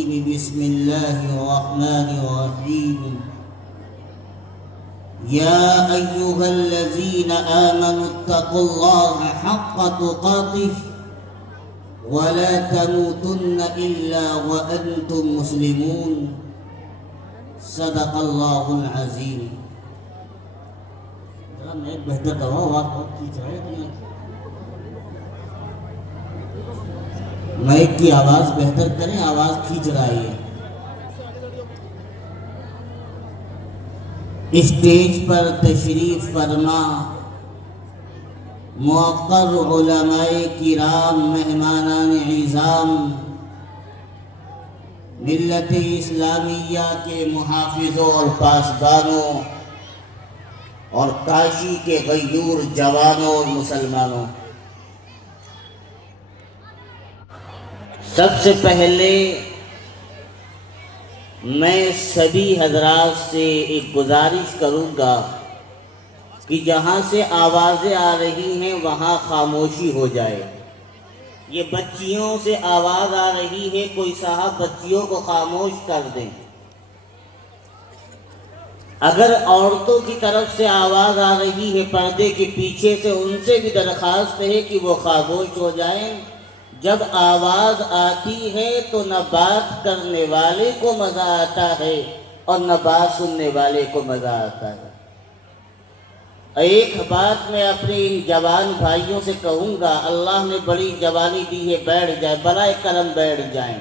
الرجيم بسم الله الرحمن الرحيم يا أيها الذين آمنوا اتقوا الله حق تقاته ولا تموتن إلا وأنتم مسلمون صدق الله العظيم. بہتر کرو آپ مائک کی آواز بہتر کریں، آواز کھینچ رہی ہے. اسٹیج پر تشریف فرما موقر علماء کرام، مہمانان عظام، ملت اسلامیہ کے محافظوں اور پاسبانوں اور کاشی کے غیور جوانوں اور مسلمانوں، سب سے پہلے میں سبھی حضرات سے ایک گزارش کروں گا کہ جہاں سے آوازیں آ رہی ہیں وہاں خاموشی ہو جائے. یہ بچیوں سے آواز آ رہی ہے، کوئی صاحب بچیوں کو خاموش کر دیں. اگر عورتوں کی طرف سے آواز آ رہی ہے پردے کے پیچھے سے، ان سے بھی درخواست ہے کہ وہ خاموش ہو جائیں. جب آواز آتی ہے تو نہ بات کرنے والے کو مزہ آتا ہے اور نہ بات سننے والے کو مزہ آتا ہے. ایک بات میں اپنے ان جوان بھائیوں سے کہوں گا، اللہ نے بڑی جوانی دی ہے، بیٹھ جائیں، برائے کرم بیٹھ جائیں.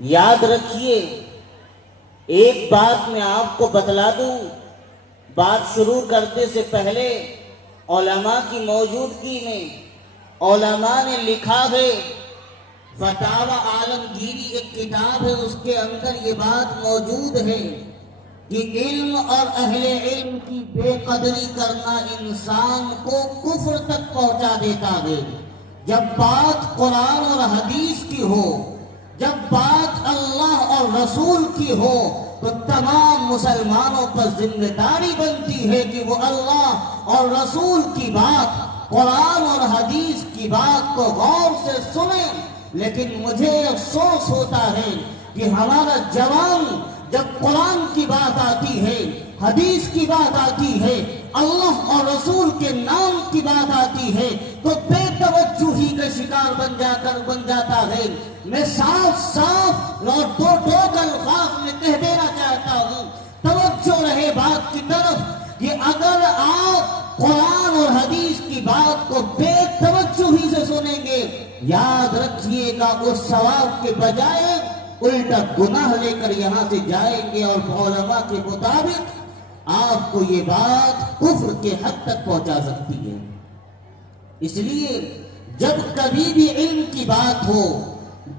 یاد رکھیے، ایک بات میں آپ کو بتلا دوں، بات شروع کرنے سے پہلے علماء کی موجودگی میں علماء نے لکھا ہے، فتاوی عالمگیری ایک کتاب ہے، اس کے اندر یہ بات موجود ہے کہ علم اور اہل علم کی بے قدری کرنا انسان کو کفر تک پہنچا دیتا ہے. جب بات قرآن اور حدیث کی ہو، جب بات اللہ اور رسول کی ہو، تو تمام مسلمانوں پر ذمہ داری بنتی ہے کہ وہ اللہ اور رسول کی بات، قرآن اور حدیث کی بات کو غور سے سنیں. لیکن مجھے افسوس ہوتا ہے کہ ہمارا جوان جب قرآن کی بات آتی ہے، حدیث کی بات آتی ہے، اللہ اور رسول کے نام کی بات آتی ہے، تو بے توجہی کا شکار بن جاتا ہے. میں صاف اور دو الفاظ میں کہہ دینا چاہتا ہوں، توجہ رہے بات کی طرف کہ اگر آپ قرآن اور حدیث کی بات کو بے توجہی سے سنیں گے، یاد رکھیے گا اس ثواب کے بجائے الٹا گناہ لے کر یہاں سے جائیں گے، اور علماء کے مطابق آپ کو یہ بات کفر کے حد تک پہنچا سکتی ہے. اس لیے جب کبھی بھی علم کی بات ہو،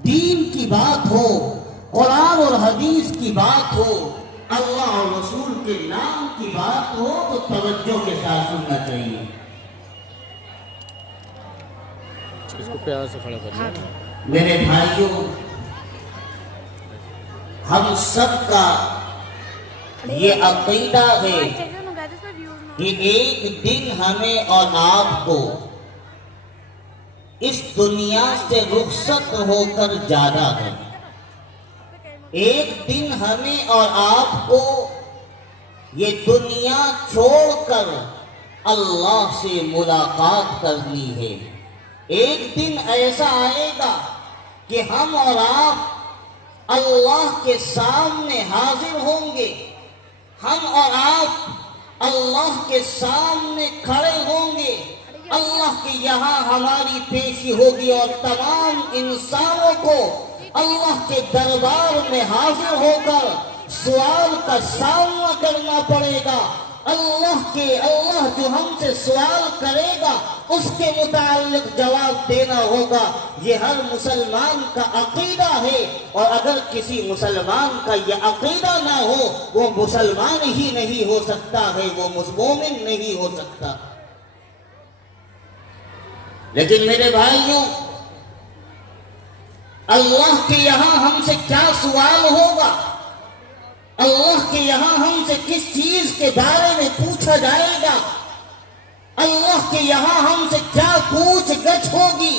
دین کی بات ہو، قرآن اور حدیث کی بات ہو، اللہ اور رسول کے نام کی بات ہو، تو توجہ کے ساتھ سننا چاہیے. اس کو پیار سے کھڑا کر دیں. میرے بھائیوں، ہم سب کا یہ عقیدہ ہے کہ ایک دن ہمیں اور آپ کو اس دنیا سے رخصت ہو کر جانا ہے. ایک دن ہمیں اور آپ کو یہ دنیا چھوڑ کر اللہ سے ملاقات کرنی ہے. ایک دن ایسا آئے گا کہ ہم اور آپ اللہ کے سامنے حاضر ہوں گے، ہم اور آپ اللہ کے سامنے کھڑے ہوں گے. اللہ کے یہاں ہماری پیشی ہوگی اور تمام انسانوں کو اللہ کے دربار میں حاضر ہو کر سوال کا سامنا کرنا پڑے گا. اللہ جو ہم سے سوال کرے گا اس کے متعلق جواب دینا ہوگا. یہ ہر مسلمان کا عقیدہ ہے، اور اگر کسی مسلمان کا یہ عقیدہ نہ ہو، وہ مسلمان ہی نہیں ہو سکتا ہے، وہ مومن نہیں ہو سکتا. لیکن میرے بھائیوں، اللہ کے یہاں ہم سے کیا سوال ہوگا، اللہ کے یہاں ہم سے کس چیز کے بارے میں پوچھا جائے گا، اللہ کے یہاں ہم سے کیا پوچھ گچھ ہوگی،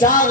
4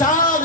4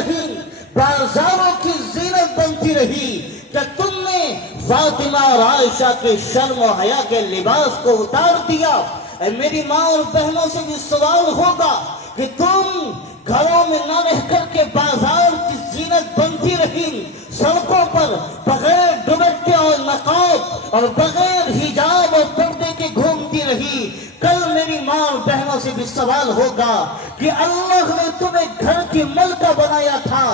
رہی, بازاروں کی زینت بنتی رہی. کہ تم نے فاطمہ اور عائشہ کے شرم و حیا کے لباس کو اتار دیا. اے میری ماں اور بہنوں سے بھی سوال ہوگا کہ تم گھروں میں نہ رہ کر کے بازار کی زینت بنتی رہی, سڑکوں پر بغیر دوپٹے اور نقاب اور بغیر حجاب اور پردے کے گھومتی رہی. کل میری ماں اور بہنوں سے بھی سوال ہوگا کہ اللہ نے تمہیں گھر کی ملکہ بنایا تھا,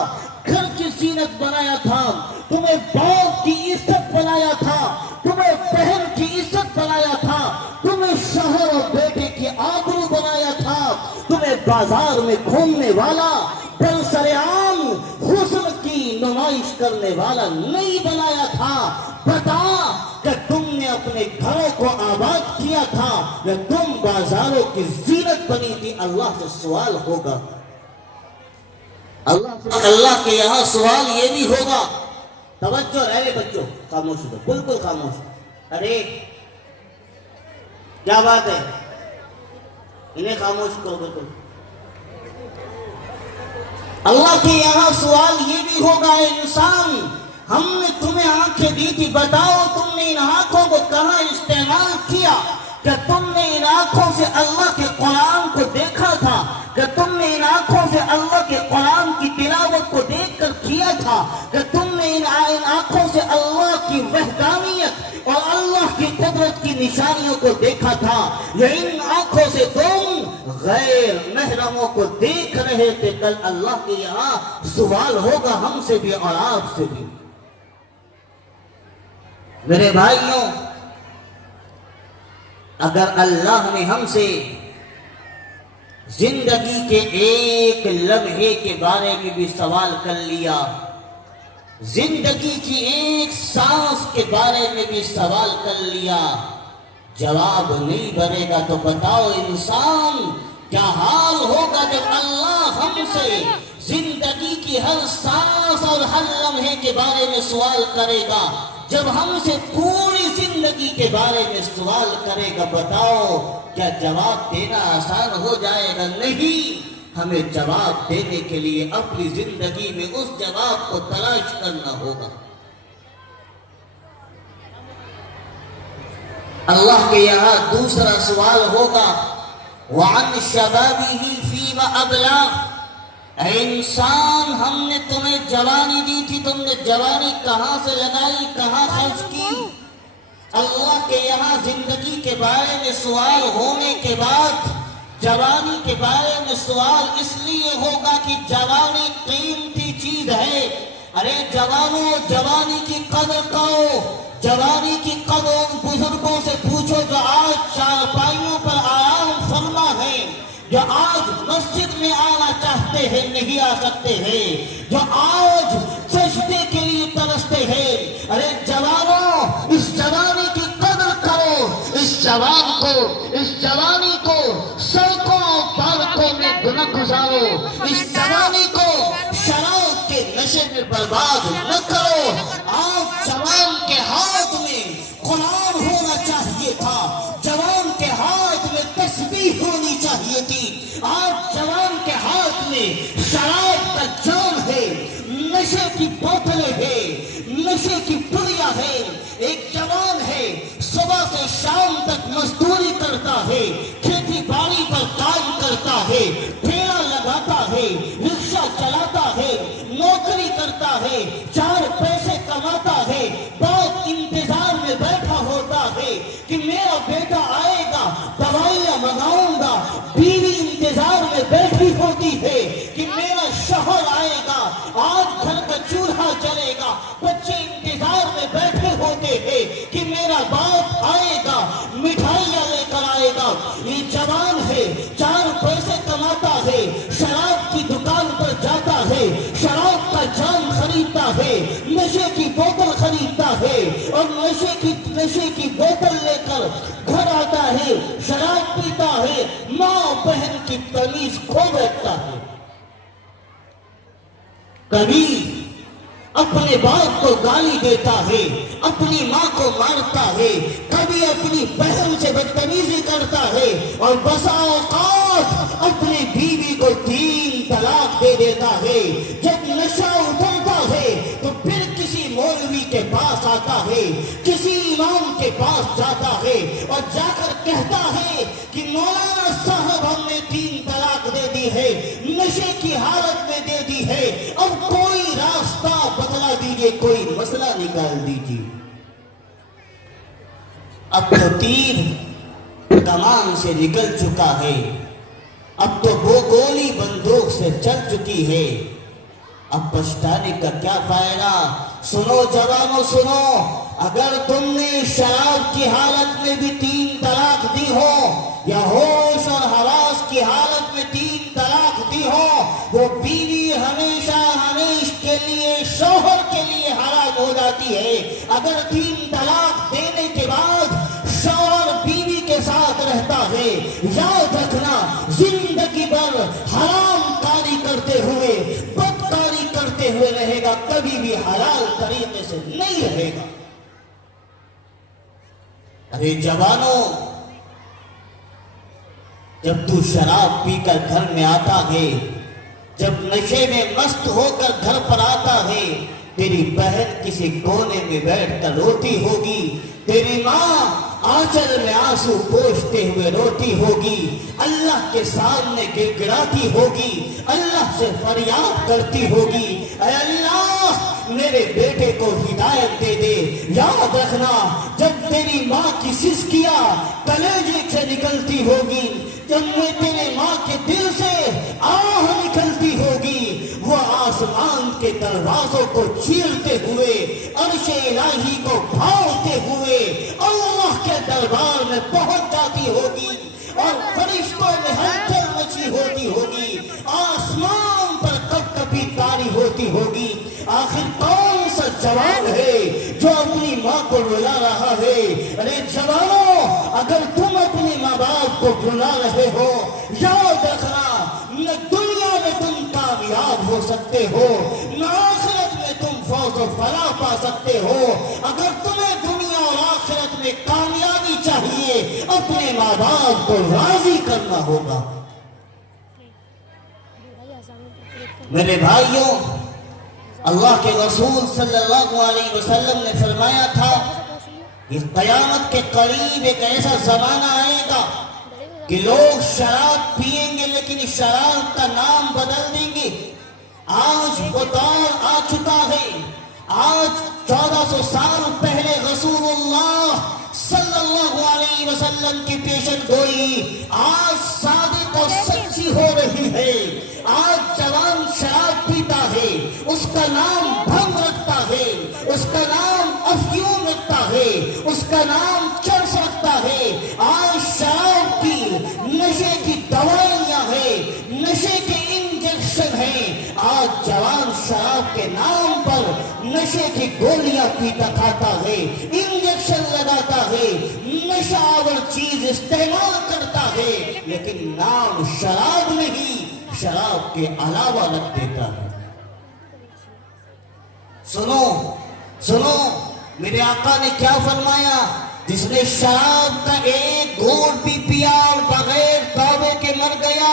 گھر کی زینت بنایا تھا, تمہیں باپ کی عزت بنایا تھا, تمہیں بہن کی عزت بنایا تھا, تمہیں شوہر اور بیٹے کی آبرو بنایا تھا, تمہیں بازار میں گھومنے والا, برسرعام حسن کی نمائش کرنے والا نہیں بنایا تھا. بتا کہ تم نے اپنے گھروں کو آباد کیا تھا یا تم بازاروں کی زینت بنی تھی؟ اللہ سے سوال ہوگا. اللہ کے یہاں سوال یہ بھی ہوگا. توجہ رہے بچوں, خاموش ہو, بالکل خاموش. ارے کیا بات ہے, انہیں خاموش کرو بالکل. اللہ کے یہاں سوال یہ بھی ہوگا, اے انسان ہم نے تمہیں آنکھیں دی تھی, بتاؤ تم نے ان آنکھوں کو کہاں استعمال کیا؟ کہ تم نے ان آنکھوں سے اللہ کے قرآن کو دیکھا تھا, کہ تم نے ان آنکھوں سے اللہ کے قرآن کی تلاوت کو دیکھ کر کیا تھا, کہ تم نے ان آنکھوں سے اللہ کی وحدانیت اور اللہ کی قدرت کی نشانیوں کو دیکھا تھا, یا ان آنکھوں سے تم غیر محرموں کو دیکھ رہے تھے؟ کل اللہ کے یہاں سوال ہوگا ہم سے بھی اور آپ سے بھی. میرے بھائیوں, اگر اللہ نے ہم سے زندگی کے ایک لمحے کے بارے میں بھی سوال کر لیا, زندگی کی ایک سانس کے بارے میں بھی سوال کر لیا, جواب نہیں بنے گا تو بتاؤ انسان کیا حال ہوگا جب اللہ ہم سے زندگی کی ہر سانس اور ہر لمحے کے بارے میں سوال کرے گا, جب ہم سے پوری زندگی کے بارے میں سوال کرے گا. بتاؤ کیا جواب دینا آسان ہو جائے گا؟ نہیں, ہمیں جواب دینے کے لیے اپنی زندگی میں اس جواب کو تلاش کرنا ہوگا. اللہ کے یہاں دوسرا سوال ہوگا, وَعَنْ شَبَابِهِ فِيمَ أَبْلَاهُ. اے انسان ہم نے تمہیں جوانی دی تھی, تم نے جوانی کہاں سے لگائی, کہاں خرچ کی؟ اللہ کے یہاں زندگی کے بارے میں سوال ہونے کے بعد جوانی کے بارے میں سوال اس لیے ہوگا کہ جوانی قیمتی چیز ہے. ارے جوانوں, جوانی کی قدر کرو, جوانی کی قدر ان بزرگوں سے پوچھو جو آج چارپائیوں پر آرام فرما ہے, جو آج مسجد میں آنا چاہتے ہیں نہیں آ سکتے ہیں, جو آج سجدے کے لیے ترستے ہیں. ارے جوانوں, اس جوانی کی قدر کرو, اس جوان کو, اس جوانی کو سڑکوں پارکوں میں نہ گزارو, اس جوانی کو شراب کے نشے میں برباد نہ کرو. آج جوان کے ہاتھ میں قرآن ہونا چاہیے تھا, جوان کے ہاتھ میں تسبیح ہونی چاہیے تھی. آج جوان کے ہاتھ میں شراب کا جام ہے, نشے کی بوتلیں ہیں, نشے کی پڑیاں ہیں. ایک جوان ہے صبح سے شام تک مزدوری کرتا ہے, کھیتی باڑی پر کام کرتا ہے, ٹھیلا لگاتا ہے, رکشہ چلاتا ہے, نوکری کرتا ہے, 4 پیسے کماتا ہے, بہت انتظار میں بیٹھا ہوتا ہے کہ میرا بیٹا آئے گا, دوائیاں منگاؤں گا. بیوی انتظار میں بیٹھی ہوتی ہے کہ میرا شوہر آئے گا, آج گھر کا چولہا جلے گا. بچے انتظار میں بیٹھے ہوتے ہیں کہ میرا باپ آئے گا, مٹھائیاں لے کر آئے گا. یہ جوان ہے, 4 پیسے کماتا ہے, شراب کی دکان پر جاتا ہے, شراب کا جام خریدتا ہے, نشے کی بوتل خریدتا ہے, اور نشے کی بوتل لے کر گھر آتا ہے, شراب پیتا ہے, ماں بہن کی تمیز کھو بیٹھتا ہے. کبھی اپنے باپ کو گالی دیتا ہے, اپنی ماں کو مارتا ہے, کبھی اپنی بہن سے بدتمیزی کرتا ہے, اور بسا اوقات اپنی بیوی کو 3 طلاق دے دیتا ہے. جب کے پاس آتا ہے، کسی امام کے پاس جاتا ہے اور جا کر کہتا ہے کہ مولانا صاحب ہم نے 3 طلاق دے دی ہے، نشے کی حالت میں دے دی ہے، اب کوئی راستہ بتلا دیجئے، کوئی مسئلہ نکال دیجئے۔ اب تو تیر کمان سے نکل چکا ہے، اب تو وہ گولی بندوق سے چل چکی ہے، اب پچھتانے کا کیا فائدہ؟ سنو جوانوں سنو، اگر تم نے شراب کی حالت میں بھی 3 طلاق دی ہو یا ہوش اور حواس کی حالت میں 3 طلاق دی ہو، وہ بیوی ہمیشہ ہمیش کے لیے شوہر کے لیے حرام ہو جاتی ہے۔ اگر 3 طلاق دینے کے بعد شوہر بیوی کے ساتھ رہتا ہے، یاد رکھنا زندگی بھر حرام کاری کرتے ہوئے، بدکاری کرتے ہوئے رہے گا، کبھی بھی حلال طریقے سے نہیں رہے گا۔ ارے جوانوں، جب تو شراب پی کر گھر میں آتا ہے، جب نشے میں مست ہو کر گھر پر آتا ہے، تیری بہن کسی کونے میں بیٹھ کر روتی ہوگی، تیری ماں آنچل میں آنسو پوچھتے ہوئے روتی ہوگی، اللہ کے سامنے گڑگڑاتی ہوگی، اللہ سے فریاد کرتی ہوگی، اے اللہ میرے بیٹے کو ہدایت دے دے۔ یاد رکھنا جب تیری ماں کی سسکیاں کلیجے سے نکلتی ہوگی، جب میں تیرے ماں کے دل سے آہ نکلتی ہوگی، وہ آسمان کے دروازوں کو چیرتے ہوئے، عرش الہی کو بھاؤتے ہوئے اللہ کے دربار میں پہنچ جاتی ہوگی، اور فرشتوں میں ہلچل مچی ہوتی ہوگی، آسمان پر کپ کپی تاری ہوتی ہوگی۔ آخر کون سا جوان ہے جو اپنی ماں کو رلا رہا ہے؟ ارے جوانوں، اگر تم اپنے ماں باپ کو رلا رہے ہو، یاد رکھنا نہ دنیا میں تم کامیاب ہو سکتے ہو، نہ آخرت میں تم فوز و فلاح پا سکتے ہو۔ اگر تمہیں دنیا اور آخرت میں کامیابی چاہیے، اپنے ماں باپ کو راضی کرنا ہوگا۔ میرے بھائیوں، اللہ کے رسول صلی اللہ علیہ وسلم نے فرمایا تھا کہ قیامت کے قریب ایک ایسا زمانہ آئے گا کہ لوگ شراب پئیں گے لیکن شراب کا نام بدل دیں گے۔ آج وہ دور آ چکا ہے، آج 1400 سال پہلے رسول اللہ صلی اللہ علیہ وسلم کی پیشن گوئی آج صادق اور سچی ہو رہی ہے۔ آج جوان شراب پیتا ہے، اس کا نام بھنگ رکھتا ہے، اس کا نام افیون رکھتا ہے، اس کا نام چرس رکھتا ہے۔ آج شراب کی نشے کی دوائیاں ہیں، نشے کے انجیکشن ہیں۔ آج جوان شراب کے نام پر نشے کی گولیاں پیتا کھاتا ہے، انجیکشن لگاتا ہے، نشہ آور چیز استعمال کرتا ہے، لیکن نام شراب نہیں، شراب کے علاوہ رکھ دیتا ہے۔ سنو سنو، میرے آقا نے کیا فرمایا؟ جس نے شراب کا ایک گھونٹ بھی پیا اور بغیر توبے کے مر گیا،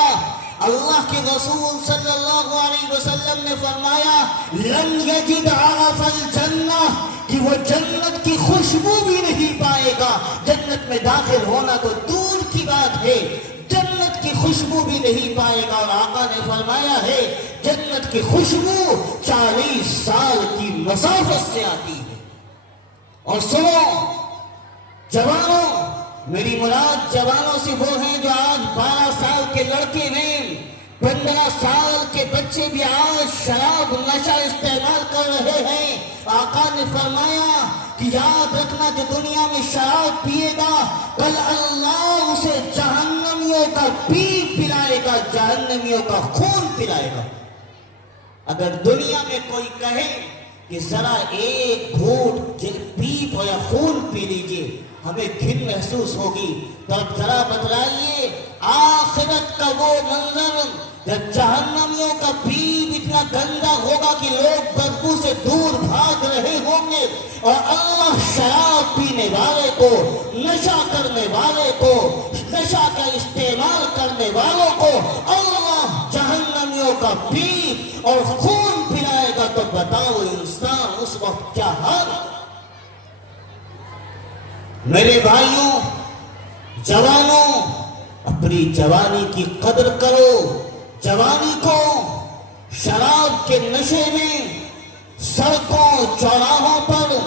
اللہ کے رسول صلی اللہ علیہ وسلم نے فرمایا لن یجد عرف الجنہ، کہ وہ جنت کی خوشبو بھی نہیں پائے گا۔ جنت میں داخل ہونا تو دور کی بات ہے، جنت کی خوشبو بھی نہیں پائے گا۔ اور آقا نے فرمایا ہے جنت کی خوشبو 40 سال کی مسافت سے آتی ہے۔ اور سنو جوانوں، میری مراد جوانوں سے وہ ہیں جو آج 12 سال کے لڑکے ہیں، 15 سال کے بچے بھی آج شراب نشہ استعمال کر رہے ہیں۔ آقا نے فرمایا کہ یاد رکھنا جو دنیا میں شراب پیے گا، کل اللہ اسے جہنمیوں کا پیپ پلائے گا، جہنمیوں کا خون پلائے گا۔ اگر دنیا میں کوئی کہے کہ ذرا ایک گھونٹ پیپ یا خون پی لیجئے، ہمیں گھن محسوس ہوگی، تو اب ذرا بتلائیے آخرت کا وہ منظر جب جہنمیوں کا پیپ اتنا گندا ہوگا کہ لوگ بدبو سے دور بھاگ رہے ہوں گے، اور اللہ شراب پینے والے کو، نشہ کرنے والے کو، نشہ کا استعمال کرنے والوں کو اللہ جہنمیوں کا پیپ اور خون پلائے گا۔ تو بتاؤ انسان اس وقت کیا حال. میرے بھائیوں، جوانوں، اپنی جوانی کی قدر کرو. جوانی کو شراب کے نشے میں سڑکوں چوراہوں پر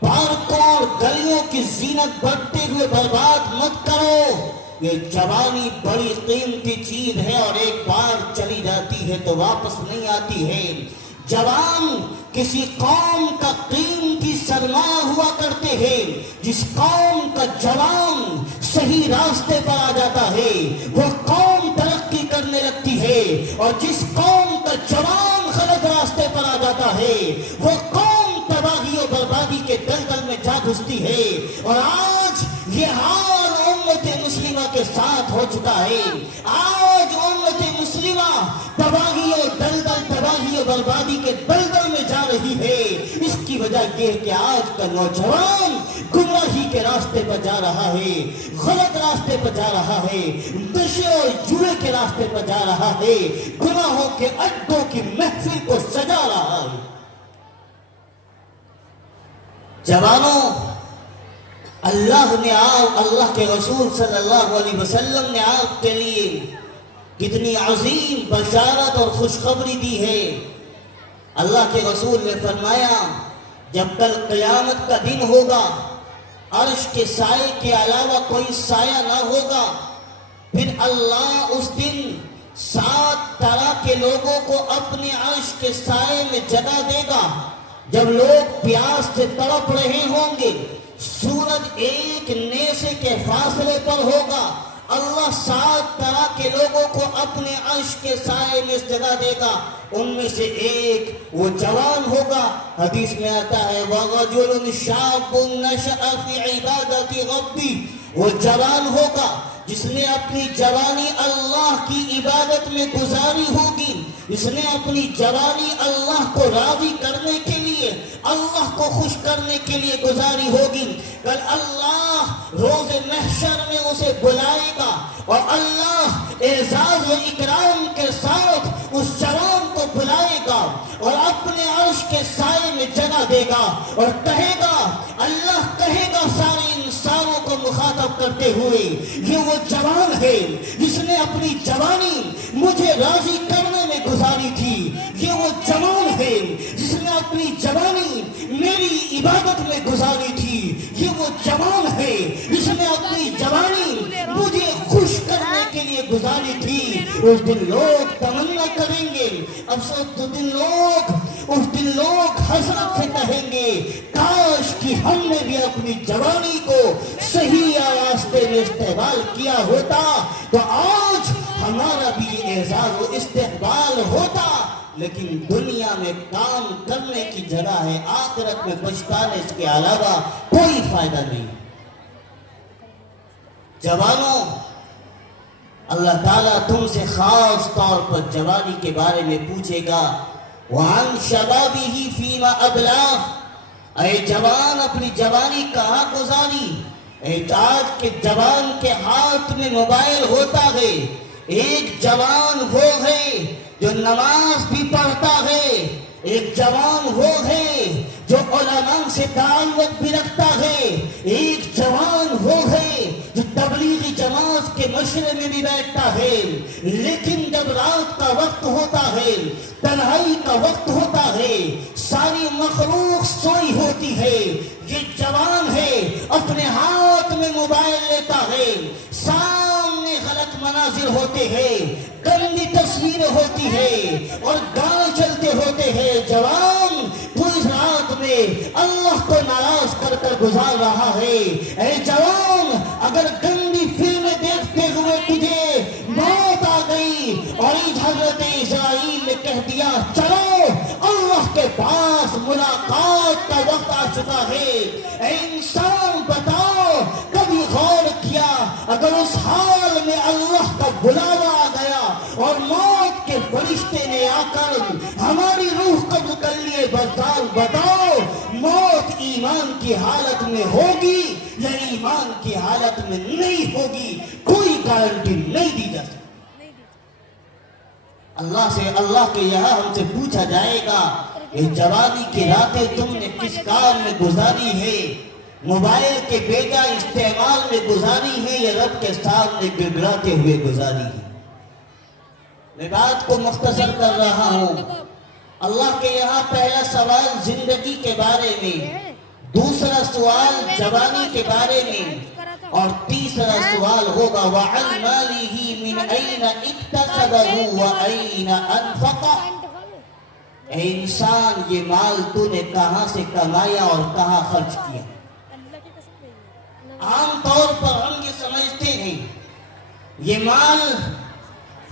پارکوں اور گلیوں کی زینت بڑھتے ہوئے برباد مت کرو. یہ جوانی بڑی قیمتی چیز ہے اور ایک بار چلی جاتی ہے تو واپس نہیں آتی ہے. جوان کسی قوم کا قیمتی سرمایہ ہوا کرتے ہیں. جس قوم کا جوان صحیح راستے پر آ جاتا ہے وہ قوم ترقی کرنے لگتی ہے، اور جس قوم کا جوان غلط راستے پر آ جاتا ہے وہ قوم تباہی و بربادی کے دلدل میں جا گھستی ہے. اور آج یہ حال امت مسلمہ کے ساتھ ہو چکا ہے. آج امت مسلمہ تباہی و دلدل، تباہی و بربادی کے دلدل میں جا رہی ہے. اس کی وجہ یہ ہے کہ آج کا نوجوان گمراہی کے راستے پر جا رہا ہے، غلط راستے پر جا رہا ہے، نشے اور جوئے کے راستے پر جا رہا ہے، گناہوں کے اڈوں کی محفل کو سجا رہا ہے. جوانوں، اللہ کے رسول صلی اللہ علیہ وسلم نے آپ کے لیے کتنی عظیم بشارت اور خوشخبری دی ہے. اللہ کے رسول نے فرمایا جب کل قیامت کا دن ہوگا، عرش کے سائے کے علاوہ کوئی سایہ نہ ہوگا. پھر اللہ اس دن 7 طرح کے لوگوں کو اپنے عرش کے سائے میں جگہ دے گا. جب لوگ پیاس سے تڑپ رہے ہوں گے، سورج ایک نیزے کے فاصلے پر ہوگا، اللہ 7 طرح کے لوگوں کو اپنے عرش کے سائے میں جگہ دے گا. ان میں سے ایک وہ جوان ہوگا. حدیث میں آتا ہے وَرَجُلٌ شَابٌ نَشَأَ فِي عِبَادَةِ رَبِّهِ. وہ جوان ہوگا جس نے اپنی جوانی اللہ کی عبادت میں گزاری ہوگی، جس نے اپنی جوانی اللہ کو راضی کرنے کے لیے، اللہ کو خوش کرنے کے لیے گزاری ہوگی. کل اللہ روز محشر میں اسے بلائے گا اور اللہ اعزاز و اکرام کے ساتھ اس جوان کو بلائے گا اور اپنے عرش کے سائے میں جگہ دے گا اور کہے گا، اللہ کہے گا سارے انسانوں کو مخاطب کرتے ہوئے، یہ وہ جوان ہے جس نے اپنی جوانی مجھے راضی کرنے میں گزاری تھی. یہ وہ جوان ہے جس نے اپنی جوانی میری عبادت میں گزاری تھی. یہ وہ جوان ہے جس نے اپنی جوانی مجھے خوش کرنے کے لیے گزاری تھی. اس دن لوگ تمنا کریں گے، افسوس اس دن لوگ حسرت سے کہیں گے کاش کہ ہم نے بھی اپنی جوانی کو صحیح راستے میں استعمال کیا ہوتا تو آج ہمارا بھی اعزاز و استقبال ہوتا. لیکن دنیا میں کام کرنے کی جگہ ہے، آخرت میں پچھتانے اس کے علاوہ کوئی فائدہ نہیں. جوانوں، اللہ تعالیٰ تم سے خاص طور پر جوانی کے بارے میں پوچھے گا. وَعَنْ شَبَابِهِ فِيمَا أَبْلَاهُ. اے جوان، اپنی جوانی کہاں گزاری؟ آج کے جوان کے ہاتھ میں موبائل ہوتا ہے. ایک جوان وہ ہے جو نماز بھی پڑھتا ہے، ایک جوان وہ ہے جو علماء سے تعلق بھی رکھتا ہے، ایک جوان وہ ہے جو تبلیغی جماعت کے مشورے میں بھی بیٹھتا ہے. لیکن جب رات کا وقت ہوتا ہے، تنہائی کا وقت ہوتا ہے، ساری مخلوق سوئی ہوتی ہے، یہ جوان ہے اپنے ہاتھ میں موبائل لیتا ہے، سامنے غلط مناظر ہوتے ہیں، گندی تصویریں ہوتی ہے اور گانے چلتے ہوتے ہیں. جوان تو اس رات میں اللہ کو ناراض کر کر گزار رہا ہے. اے جوان، اگر گندی فلمیں دیکھتے ہوئے تجھے موت آ گئی اور حضرت اسرائیل نے کہہ دیا چلو اللہ کے پاس ملاقات کا وقت آ چکا ہے، اے انسان بتاؤ کبھی غور کیا اگر اس حال میں اللہ کا بلاوا آ گیا اور موت کے فرشتے نے آ کر ہماری روح قبض کر لیے، بتاؤ موت ایمان کی حالت میں ہوگی یا ایمان کی حالت میں نہیں ہوگی؟ کوئی گارنٹی نہیں دی جا سکتی. اللہ کے یہاں ہم سے پوچھا جائے گا یہ جوانی کی راتیں تم نے کس کام میں گزاری ہے؟ موبائل کے بیجا استعمال میں گزاری ہے یا رب کے سامنے گڑگڑاتے ہوئے گزاری ہے؟ میں بات کو مختصر کر رہا ہوں۔ اللہ کے یہاں پہلا سوال زندگی کے بارے میں، دوسرا سوال جوانی کے بارے میں، اور تیسرا سوال ہوگا وَعَنْ مَالِهِ مِنْ أَيْنَ اِكْتَسَبَهُ وَأَيْنَ أَنْفَقَهُ۔ اے انسان، یہ مال تو نے کہاں سے کمایا اور کہاں خرچ کیا؟ عام طور پر ہم یہ سمجھتے ہیں یہ مال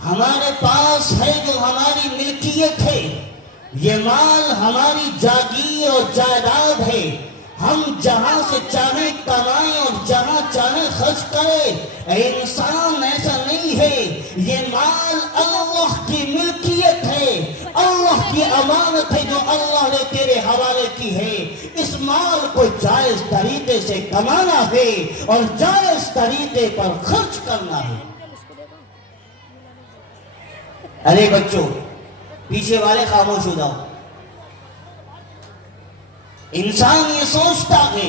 ہمارے پاس ہے جو ہماری ملکیت ہے، یہ مال ہماری جاگیر اور جائیداد ہے، ہم جہاں سے چاہیں کمائیں اور جہاں چاہیں خرچ کریں۔ اے انسان، ایسا نہیں ہے، یہ مال اللہ کی ملکیت ہے، اللہ کی امانت ہے جو اللہ نے تیرے حوالے کی ہے۔ اس مال کو جائز طریقے سے کمانا ہے اور جائز طریقے پر خرچ کرنا ہے۔ ارے بچوں، پیچھے والے خاموش ہو جاؤ۔ انسان یہ سوچتا ہے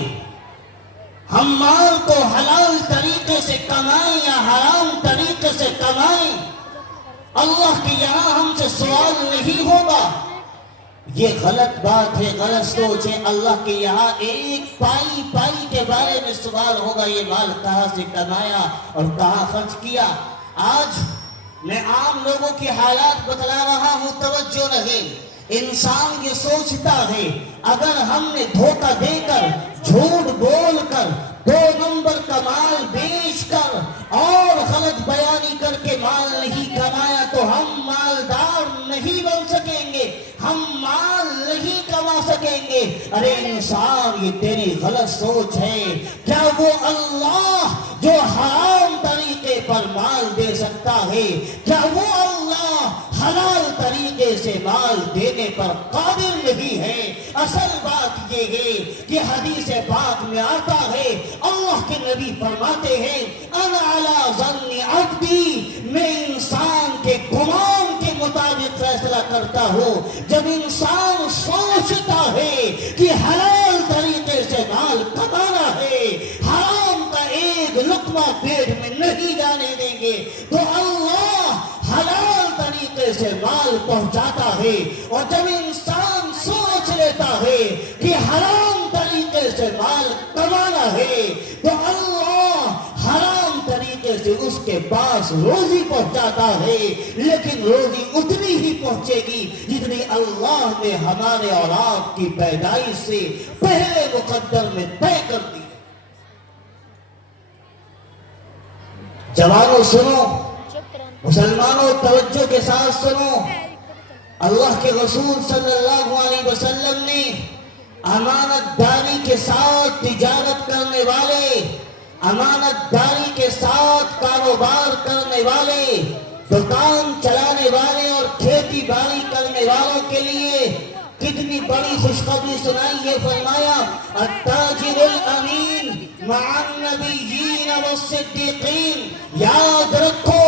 ہم مال کو حلال طریقے سے کمائیں یا حرام طریقے سے کمائیں، اللہ کے یہاں ہم سے سوال نہیں ہوگا۔ یہ غلط بات ہے، غلط سوچ ہے۔ اللہ کے یہاں ایک پائی پائی کے بارے میں سوال ہوگا، یہ مال کہاں سے کمایا اور کہاں خرچ کیا۔ آج میں عام لوگوں کے حالات بتلا رہا ہوں، توجہ رہے۔ انسان یہ سوچتا ہے اگر ہم نے دھوکہ دے کر، جھوٹ بول کر، 2 نمبر کا مال بیچ کر اور غلط بیانی کر کے مال نہیں کمایا تو ہم مالدار نہیں بن سکیں گے، ہم مال نہیں کما سکیں گے۔ ارے انسان، یہ تیری غلط سوچ ہے۔ کیا وہ اللہ جو حرام طریقے پر مال دے سکتا ہے، کیا وہ اللہ حلال طریقے سے مال دینے پر قادر نہیں ہے؟ اصل بات یہ ہے کہ حدیث پاک میں آتا ہے، اللہ کے نبی فرماتے ہیں انا علی ظن عبدی، میں انسان کے گمان کے مطابق فیصلہ کرتا ہوں۔ جب انسان سوچتا ہے کہ حلال طریقے سے مال کمانا ہے، حرام کا ایک لقمہ پیٹ میں نہیں جانے دیں گے، تو اللہ حلال طریقے سے مال پہنچاتا ہے۔ اور جب انسان سوچ لیتا ہے کہ حرام طریقے سے مال کمانا ہے تو اللہ حرام طریقے سے اس کے پاس روزی پہنچاتا ہے، لیکن روزی اتنی ہی پہنچے گی جتنی اللہ نے ہمارے اور آپ کی پیدائش سے پہلے مقدر میں طے کر دی۔ جوانوں سنو، مسلمانوں توجہ کے ساتھ سنو، اللہ کے رسول صلی اللہ علیہ وسلم نے امانت داری کے ساتھ تجارت کرنے والے، امانت داری کے ساتھ کاروبار کرنے والے، دکان چلانے والے اور کھیتی باڑی کرنے والوں کے لیے کتنی بڑی خوشخبری سنائی ہے۔ فرمایا التاجر الامین مع النبیین والصدیقین، یاد رکھو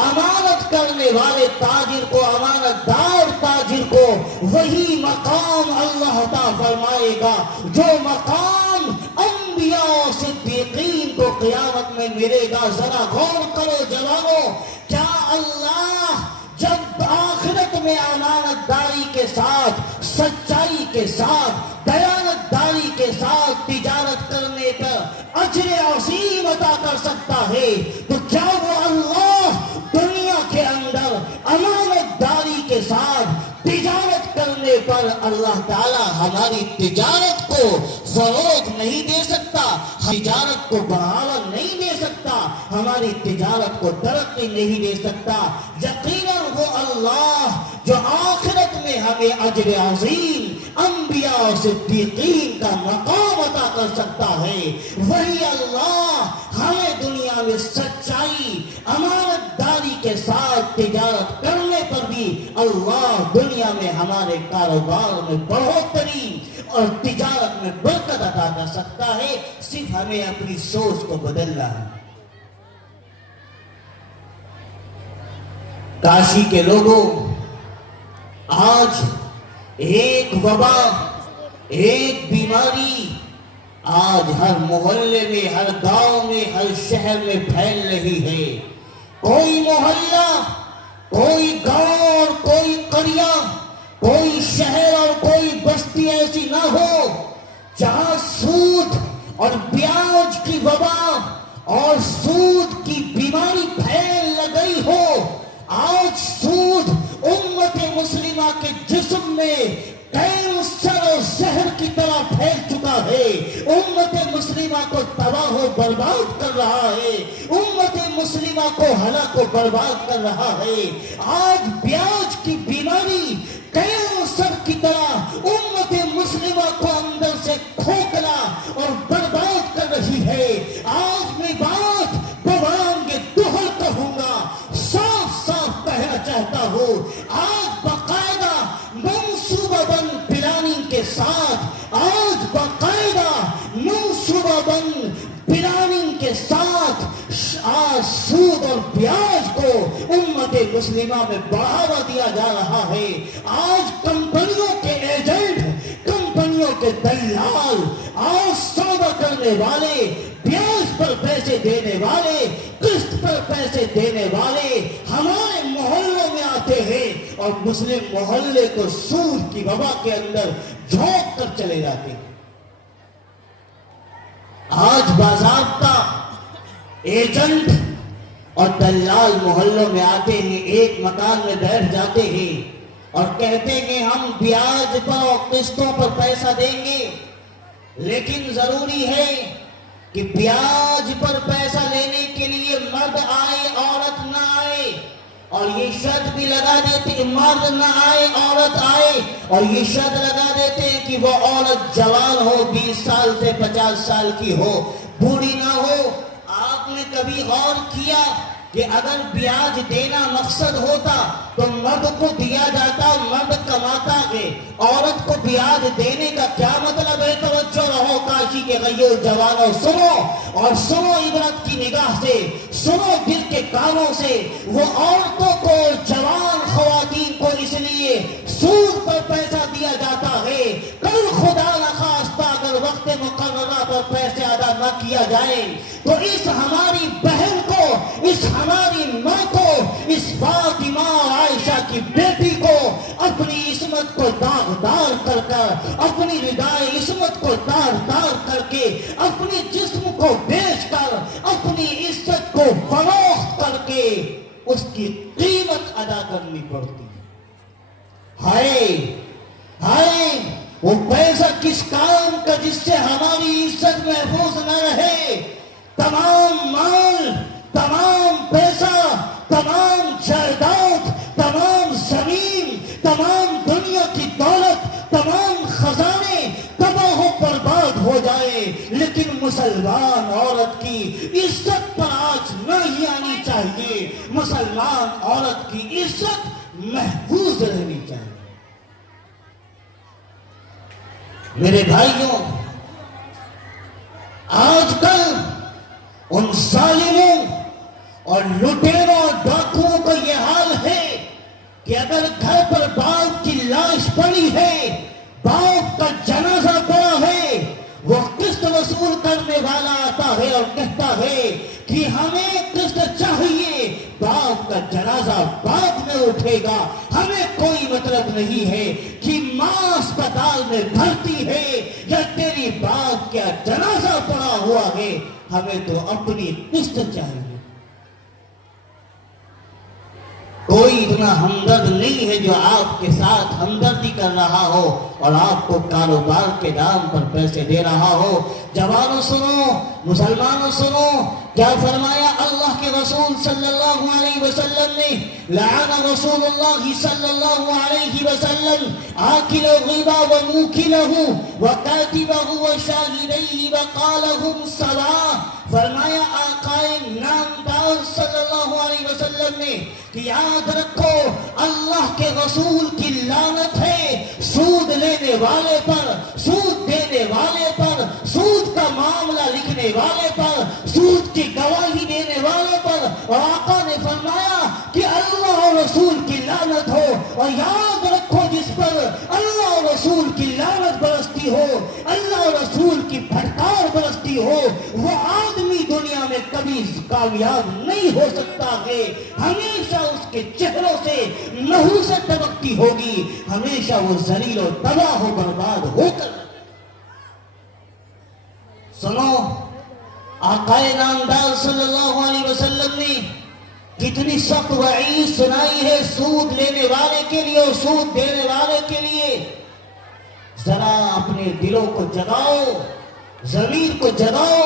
امانت کرنے والے تاجر کو، امانت دار تاجر کو وہی مقام اللہ عطا فرمائے گا جو مقام انبیاء و صدیقین کو قیامت میں ملے گا۔ ذرا غور کرو جوانوں، کیا اللہ جب آخرت میں امانت داری کے ساتھ، سچائی کے ساتھ، دیانت داری کے ساتھ تجارت کرنے پر اجر عظیم عطا کر سکتا ہے، تو کیا وہ اللہ دنیا کے اندر امانت داری کے ساتھ تجارت کرنے پر اللہ تعالی ہماری تجارت کو فروغ نہیں دے سکتا، تجارت کو بڑھاوا نہیں دے سکتا، ہماری تجارت کو ترقی نہیں دے سکتا؟ یقیناً وہ اللہ جو آخرت میں ہمیں اجر عظیم انبیاء و صدیقین کا مقام عطا کر سکتا ہے، وہی اللہ ہمیں دنیا میں سچائی، امانت داری کے ساتھ تجارت کرنے پر بھی اللہ دنیا میں ہمارے کاروبار میں بڑھوتری اور تجارت میں برکت عطا کر سکتا ہے۔ صرف ہمیں اپنی سوچ کو بدلنا ہے۔ کاشی کے لوگوں، آج ایک وبا، ایک بیماری آج ہر محلے میں، ہر گاؤں میں، ہر شہر میں پھیل رہی ہے۔ کوئی محلہ، کوئی گاؤں اور کوئی قریہ، کوئی شہر اور کوئی بستی ایسی نہ ہو جہاں سود اور بیاج کی وبا اور سود کی بیماری پھیل نہ گئی ہو۔ آج سود امت مسلمہ کے جسم میں کینسر اور زہر کی طرح پھیل چکا ہے، امت مسلمہ کو تباہ و برباد کر رہا ہے، امت مسلمہ کو ہلاک و برباد کر رہا ہے۔ آج بیاج کی بیماری کینسر کی طرح امت مسلمہ کو اندر سے کھوکھلا اور برباد کر رہی ہے۔ آج میں بات بوانگ دوہر کہوں گا، صاف صاف کہنا چاہتا ہوں، آج باقاعدہ منصوبہ بند پلاننگ کے ساتھ، آج باقاعدہ منصوبہ بند پلاننگ کے ساتھ آج سود اور بیاج کو امت مسلمہ میں بڑھاوا دیا جا رہا ہے۔ آج کمپنیوں کے ایجنٹ، کمپنیوں کے دلال، آج سودا کرنے والے، بیاج پر پیسے دینے والے، قسط پر پیسے دینے والے ہمارے محلوں میں آتے ہیں اور مسلم محلے کو سود کی وبا کے اندر جھونک کر چلے جاتے ہیں۔ آج باضابطہ ایجنٹ اور دلال محلوں میں آتے ہیں، ایک مکان میں بیٹھ جاتے ہیں اور کہتے ہیں کہ ہم بیاج پر اور قسطوں پر پیسہ دیں گے، لیکن ضروری ہے کہ بیاج پر پیسہ لینے کے لیے مرد آئے، عورت نہ آئے، اور یہ شرط بھی لگا دیتے ہیں مرد نہ آئے عورت آئے، اور یہ شرط لگا دیتے ہیں کہ وہ عورت جوان ہو، 20 سال سے 50 سال کی ہو، بوڑھی نہ ہو۔ آپ نے کبھی غور کیا کہ اگر بیاج دینا مقصد ہوتا تو مرد کو دیا جاتا، مرد کماتا ہے، عورت کو بیاج دینے کا کیا مطلب ہے؟ توجہ رہو کاشی کے غیور جوانوں، سنو اور سنو عبرت کی نگاہ سے، سنو دل کے کانوں سے۔ وہ عورتوں کو، جوان خواتین کو اس لیے سود پر پیسہ دیا جاتا ہے، کل خدا نخواستہ اگر وقت مقررہ پر پیسے ادا نہ کیا جائے تو اس ہماری بہن کو، اس ہماری ماں کو، اس فاطمہ اور عائشہ کی بیٹی کو اپنی عصمت کو داغدار کر کر، اپنی ردائے عصمت کو داغدار کر کے، اپنے جسم کو بیچ کر، اپنی عزت کو فروخت کر کے اس کی قیمت ادا کرنی پڑتی ہے۔ ہائے ہائے وہ پیسہ کس کام کا جس سے ہماری عزت محفوظ نہ رہے۔ تمام مال، تمام پیسہ، تمام جائیداد، تمام زمین، تمام دنیا کی دولت، تمام خزانے تباہ و برباد ہو جائے، لیکن مسلمان عورت کی عزت پر آج نہیں آنی چاہیے۔ مسلمان عورت کی عزت محفوظ رہنی چاہیے۔ میرے بھائیوں، آج کل ان ظالموں اور لٹیروں اور ڈاکوؤں کا یہ حال ہے کہ اگر گھر پر باپ کی لاش پڑی ہے، باپ کا جنازہ پڑا ہے، وہ قسط وصول کرنے والا آتا ہے اور کہتا ہے کہ ہمیں قسط چاہیے، باپ کا جنازہ بعد میں اٹھے گا، ہمیں کوئی مطلب نہیں ہے کہ ماں اسپتال میں بھرتی ہے یا تیری باپ کا جنازہ پڑا ہوا ہے، ہمیں تو اپنی قسط چاہیے۔ کوئی اتنا ہمدرد نہیں ہے جو آپ کے ساتھ ہمدردی کر رہا ہو اور آپ کو کاروبار کے نام پر پیسے دے رہا ہو۔ جوانوں سنو، مسلمانوں سنو، کیا فرمایا اللہ کے رسول صلی اللہ علیہ وسلم نے؟ لعن رسول اللہ صلی اللہ علیہ وسلم آکل الربا وموکلہ وکاتبہ وشاہدیہ وقالہم صلاح۔ فرمایا آقائے نامدار صلی اللہ علیہ وسلم نے کہ یاد رکھو اللہ کے رسول کی لعنت ہے سود لینے والے پر، سود دینے والے پر، سود کا معاملہ لکھنے والے پر، سود کی گواہی دینے والے پر۔ اور آقا نے فرمایا کہ اللہ اور رسول کی لعنت ہو، اور یاد رکھو جس پر اللہ تبکتی ہو وہ آدمی دنیا میں کبھی کامیاب نہیں ہو سکتا ہے. ہمیشہ اس کے چہروں سے نحوست تبکتی ہوگی, ہمیشہ وہ ذلیل و تباہ و برباد ہو کر. سنو آقا نامدار صلی اللہ علیہ وسلم نے کتنی سخت وعید سنائی ہے سود لینے والے کے لیے اور سود دینے والے کے لیے. ذرا اپنے دلوں کو جگاؤ, ضمیر کو جگاؤ,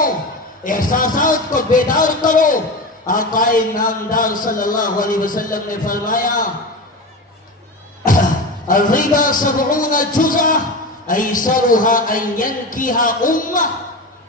احساسات کو بیدار کرو. آقا نامدار صلی اللہ علیہ وسلم نے فرمایا الربا 70 جزء ایسرها ان ينكح امه.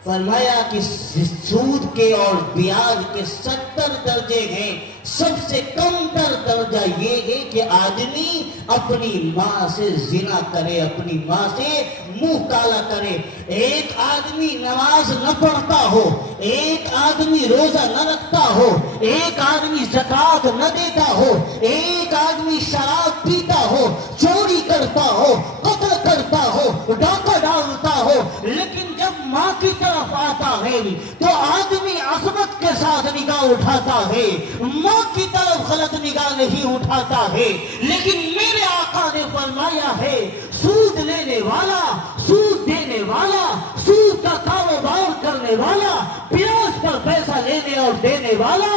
فرمایا کہ سود کے اور بیاج کے 70 درجے ہیں. سب سے کم تر درجہ یہ ہے کہ آدمی اپنی ماں سے زنا کرے, اپنی ماں سے منہ کالا کرے. ایک آدمی نماز نہ پڑھتا ہو, ایک آدمی روزہ نہ رکھتا ہو, ایک آدمی زکوٰۃ نہ دیتا ہو, ایک آدمی شراب پیتا ہو, چوری کرتا ہو, قتل کرتا ہو, ڈاکہ ڈالتا ہو, لیکن جب ماں کی طرف آتا ہے تو آدمی عصمت کے ساتھ نگاہ اٹھاتا ہے, ماں کی طرف غلط نگاہ نہیں اٹھاتا ہے. لیکن میرے آقا نے فرمایا ہے سود لینے والا, سود دینے والا, سود کا کاروبار کرنے والا, بیاج پر پیسہ لینے اور دینے والا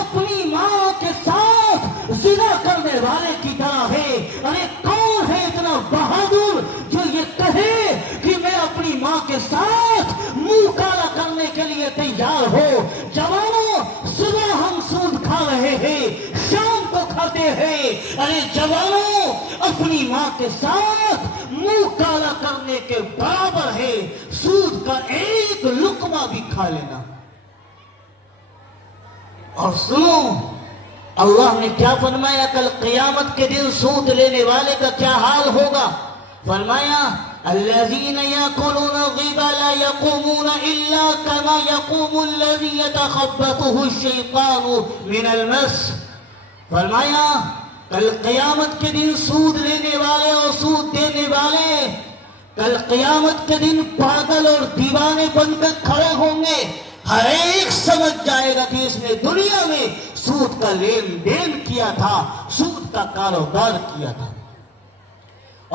اپنی ماں کے ساتھ زنا کرنے والے کی طرح ہے. ارے کون ہے اتنا بہادر جو یہ کہے کہ میں اپنی ماں کے ساتھ منہ کالا کرنے کے لیے تیار ہو. جوانوں, صبح ہم سود کھا رہے ہیں, شام کو کھاتے ہیں. ارے جوانوں, اپنی ماں کے ساتھ منہ کالا کرنے کے برابر ہے سود کا ایک لقمہ بھی کھا لینا. اور سنو اللہ نے کیا فرمایا کل قیامت کے دن سود لینے والے کا کیا حال ہوگا. فرمایا الذين يأكلون الربا لا يقومون إلا كما يقوم الذي يتخبطه الشيطان من المس. فرمایا کل قیامت کے دن سود لینے والے اور سود دینے والے کل قیامت کے دن پاگل اور دیوانے بن کر کھڑے ہوں گے. ہر ایک سمجھ جائے گا کہ اس نے دنیا میں سود کا لین دین کیا تھا, سود کا کاروبار کیا تھا.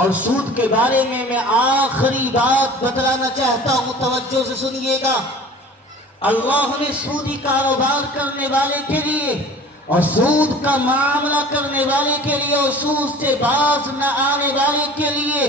اور سود کے بارے میں آخری بات بتلانا چاہتا ہوں, توجہ سے سنیے گا. اللہ نے سودی کاروبار کرنے والے کے لیے اور سود کا معاملہ کرنے والے کے لیے اور سود سے باز نہ آنے والے کے لیے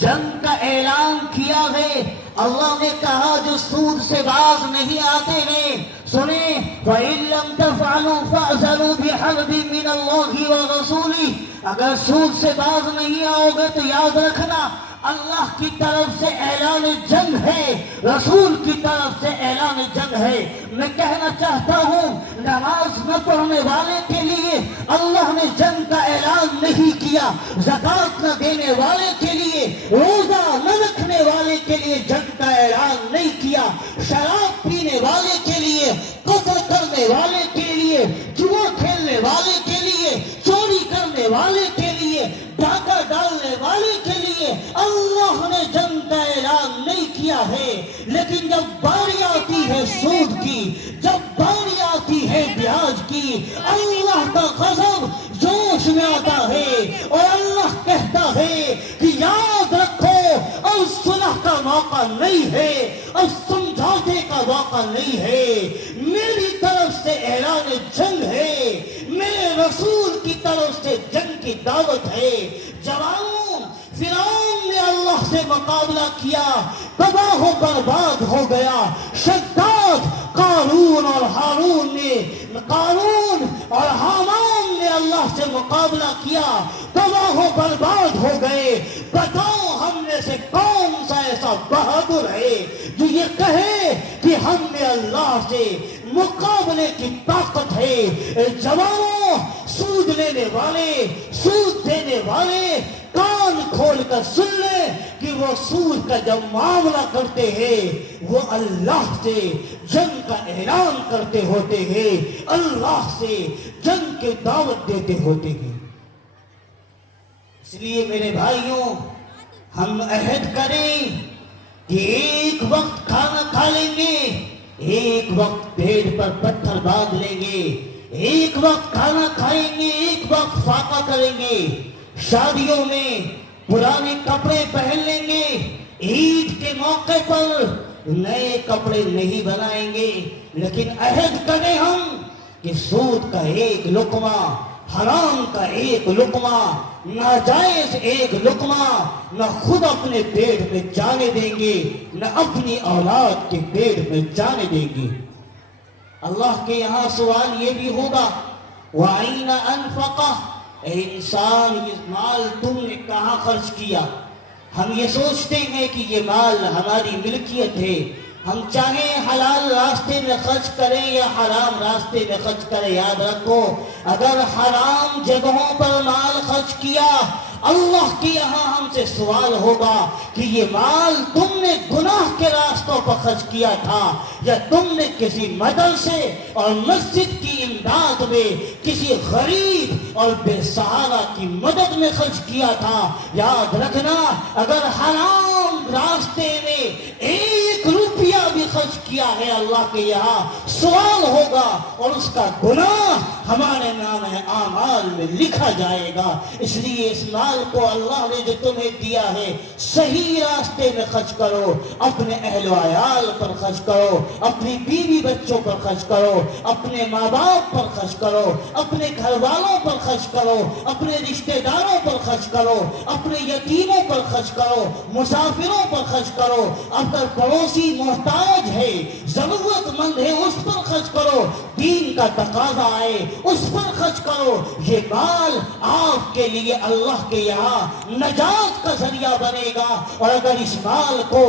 جنگ کا اعلان کیا ہے. اللہ نے کہا جو سود سے باز نہیں آتے ہیں سنیں فَإِن لَمْ تَفْعَلُوا فَأْذَنُوا بِحَرْبٍ مِّنَ اللَّهِ وَرَسُولِهِ. اگر سود سے باز نہیں آؤ گے تو یاد رکھنا اللہ کی طرف سے اعلان جنگ ہے, رسول کی طرف سے اعلان جنگ ہے. میں کہنا چاہتا ہوں نماز نہ پڑھنے والے کے لیے اللہ نے جنگ کا اعلان نہیں کیا, زکوٰۃ نہ دینے والے کے لیے, روزہ نہ رکھنے والے کے لیے جنگ کا اعلان نہیں کیا, شراب پینے والے کے لیے, قتل کرنے والے کے لیے, جوا کھیلنے والے کے لیے, چوری کرنے والے کے لیے, ڈاکہ ڈالنے والے کے لیے اللہ نے جنگ کا اعلان نہیں کیا ہے. لیکن جب باری آتی ہے سود کی, جب باری آتی ہے بیاج کی, اللہ کا غضب جوش میں آتا ہے اور اللہ کہتا ہے کہ یاد رکھو اب صلح کا موقع نہیں ہے, اب سمجھوتے کا موقع نہیں ہے. میری طرف سے اعلان جنگ ہے, میرے رسول کی طرف سے جنگ کی دعوت ہے. جوانوں, فرعون نے اللہ سے مقابلہ کیا, تباہ و برباد ہو گیا. شداد قارون اور ہارون نے, قارون اور حامان نے اللہ سے مقابلہ کیا, تباہ و برباد ہو گئے. بتاؤ ہم میں سے کون سا ایسا بہادر ہے جو یہ کہے کہ ہم میں اللہ سے مقابلے کی طاقت ہے. جوانوں, سود لینے والے, سود دینے والے کان کھول کر سن لیں کہ وہ سود کا جب معاملہ کرتے ہیں وہ اللہ سے جنگ کا اعلان کرتے ہوتے ہیں, اللہ سے جنگ کی دعوت دیتے ہوتے ہیں. اس لیے میرے بھائیوں, ہم عہد کریں کہ ایک وقت کھانا کھائیں لیں گے، ایک وقت پیٹ پر پتھر باندھ لیں گے، ایک وقت کھانا کھائیں گے، ایک وقت فاقہ کریں گے، شادیوں میں پرانے کپڑے پہن لیں گے، عید کے موقع پر نئے کپڑے نہیں بنائیں گے، لیکن عہد کریں ہم کہ سود کا ایک لقمہ، حرام کا ایک لقمہ، ناجائز ایک لقمہ نہ خود اپنے پیٹ میں جانے دیں گے، نہ اپنی اولاد کے پیٹ میں جانے دیں گے۔ اللہ کے یہاں سوال یہ بھی ہوگا وَأَيْنَ أَنفَقَهُ، اے انسان یہ مال تم نے کہاں خرچ کیا؟ ہم یہ سوچتے ہیں کہ یہ مال ہماری ملکیت ہے، ہم چاہیں حلال راستے میں خرچ کریں یا حرام راستے میں خرچ کریں، یاد رکھو اگر حرام جگہوں پر مال خرچ کیا اللہ کے یہاں ہم سے سوال ہوگا کہ یہ مال تم نے گناہ کے راستوں پر خرچ کیا تھا یا تم نے کسی مدرسے اور مسجد کی امداد میں کسی غریب اور بے سہارا کی مدد میں خرچ کیا تھا۔ یاد رکھنا اگر حرام راستے میں ایک روپیہ بھی خرچ کیا ہے اللہ کے یہاں سوال ہوگا اور اس کا گناہ ہمارے نام اعمال میں لکھا جائے گا۔ اس لیے اس مال کو اللہ نے جو تمہیں دیا ہے صحیح راستے میں خرچ کرو، اپنے اہل و عیال پر خرچ کرو، اپنی بیوی بچوں پر خرچ کرو، اپنے ماں باپ پر خرچ کرو، اپنے گھر والوں پر خرچ کرو، اپنے رشتہ داروں پر خرچ کرو، اپنے یتیموں پر خرچ کرو، مسافروں پر خرچ کرو، اگر پڑوسی محتاج ہے ضرورت مند ہے اس پر خرچ کرو، دین کا تقاضا آئے اس پر خرچ کرو۔ یہ مال آپ کے لیے اللہ کے یہاں نجات کا ذریعہ بنے گا، اور اگر اس مال کو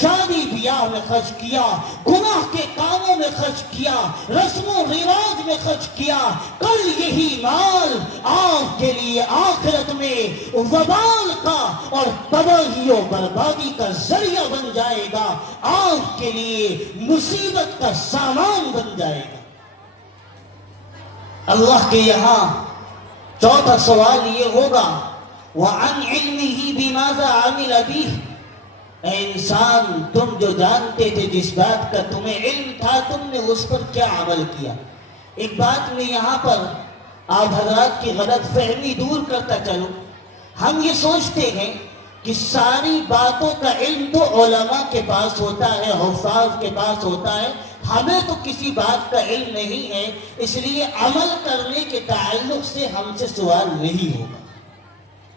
شادی بیاہ میں خرچ کیا، گناہ کے کاموں میں خرچ کیا، رسم و رواج میں خرچ کیا، کل یہی مال آپ کے لیے آخرت میں وبال کا اور تباہی و بربادی کا ذریعہ بن جائے گا، آپ کے لیے مصیبت کا سامان بن جائے گا۔ اللہ کے یہاں چوتھا سوال یہ ہوگا وَعَنْ عِلْمِهِ بِمَاذَا عَمِلَ بِهِ، اے انسان تم جو جانتے تھے جس بات کا تمہیں علم تھا تم نے اس پر کیا عمل کیا؟ ایک بات میں یہاں پر آپ حضرات کی غلط فہمی دور کرتا چلوں، ہم یہ سوچتے ہیں کہ ساری باتوں کا علم تو علماء کے پاس ہوتا ہے، حفاظ کے پاس ہوتا ہے، ہمیں تو کسی بات کا علم نہیں ہے، اس لیے عمل کرنے کے تعلق سے ہم سے سوال نہیں ہوگا۔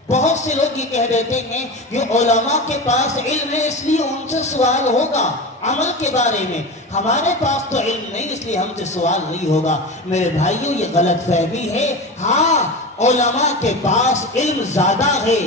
بہت سے لوگ یہ کہہ دیتے ہیں کہ علماء کے پاس علم ہے اس لیے ان سے سوال ہوگا عمل کے بارے میں، ہمارے پاس تو علم نہیں اس لیے ہم سے سوال نہیں ہوگا۔ میرے بھائیوں یہ غلط فہمی ہے، ہاں علماء کے پاس علم زیادہ ہے،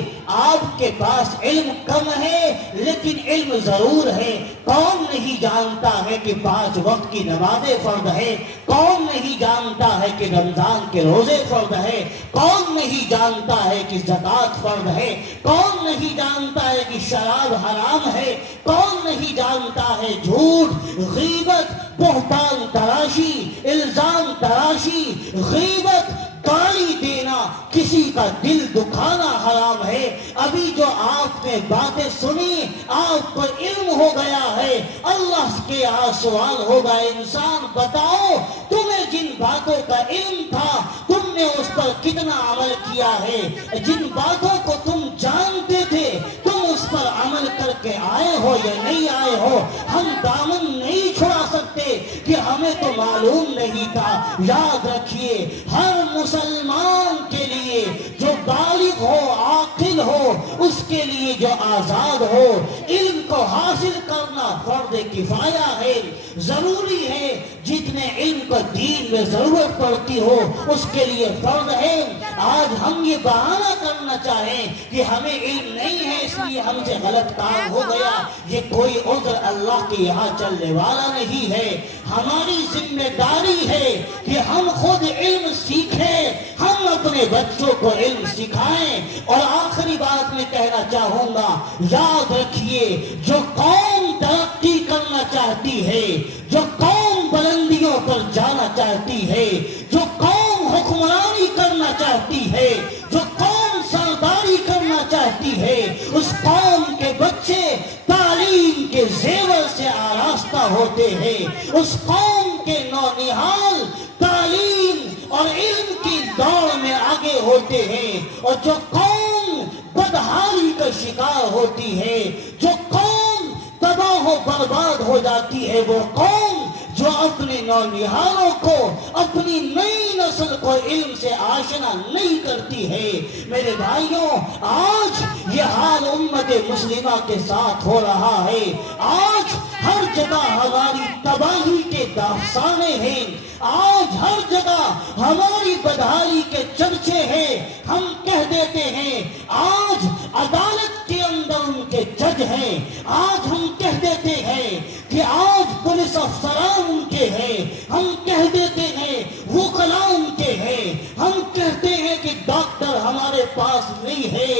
آپ کے پاس علم کم ہے، لیکن علم ضرور ہے۔ کون نہیں جانتا ہے کہ 5 وقت کی نمازیں فرض ہے؟ کون نہیں جانتا ہے کہ رمضان کے روزے فرض ہے؟ کون نہیں جانتا ہے کہ زکوٰۃ فرض ہے؟ کون نہیں جانتا ہے کہ شراب حرام ہے؟ کون نہیں جانتا ہے جھوٹ، غیبت، بہتان تراشی، الزام تراشی، غیبت، گالی دینا، کسی کا دل دکھانا حرام ہے؟ ابھی جو آپ نے باتیں سنی آپ کو علم ہو گیا ہے، اللہ کے یہاں سوال ہوگا انسان بتاؤ تمہیں جن باتوں کا علم تھا تم نے اس پر کتنا عمل کیا ہے؟ جن باتوں کو تم جانتے تھے تم اس پر عمل کر کے آئے ہو یا نہیں آئے ہو؟ ہم دامن نہیں چھڑا سکتے کہ ہمیں تو معلوم نہیں تھا۔ یاد رکھیے ہر مسلمان کے لیے جو بالغ ہو، عاقل ہو، اس کے لیے جو آزاد ہو، علم کو حاصل کرنا فرض کفایہ ہے، ضروری ہے۔ جتنے علم کو دین میں ضرورت پڑتی ہو اس کے لیے فرض ہے۔ آج ہم یہ بہانہ کرنا چاہیں کہ ہمیں علم نہیں ہے اس لیے ہم سے غلط کام ہو گیا، یہ کوئی عذر اللہ کے یہاں چلنے والا نہیں ہے۔ ہماری ذمہ داری ہے کہ ہم خود علم سیکھیں، ہم اپنے بچوں کو علم سکھائیں۔ اور آخری بات میں کہنا چاہوں گا، یاد رکھیے جو قوم ترقی کرنا چاہتی ہے، جو قوم بلندیوں پر جانا چاہتی ہے، جو قوم حکمرانی کرنا چاہتی ہے، جو قوم سرداری کرنا چاہتی ہے، اس قوم کے بچے تعلیم کے زیور سے آراستہ آراستہ ہوتے ہیں، اس قوم کے نونہال تعلیم اور علم کی دوڑ میں آگے ہوتے ہیں، اور جو قوم بدحالی کا شکار ہوتی ہے، جو قوم تباہ و برباد ہو جاتی ہے، وہ قوم جو اپنے نونہالوں کو، اپنی نئی نسل کو علم سے آشنا نہیں کرتی ہے۔ میرے بھائیوں، آج یہ حال امت مسلمہ کے ساتھ ہو رہا ہے۔ آج ہر جگہ ہماری تباہی کے داستانے ہیں، آج ہر جگہ ہماری بدحالی کے چرچے ہیں۔ ہم کہہ دیتے ہیں آج عدالت کے اندر ان کے جج ہیں، آج ہم کہہ دیتے ہیں کہ آج پولیس افسران ان کے ہیں، ہم کہہ دیتے ہیں وکلاء ان کے ہیں، ہم کہتے ہیں کہ ڈاکٹر ہمارے پاس نہیں ہے۔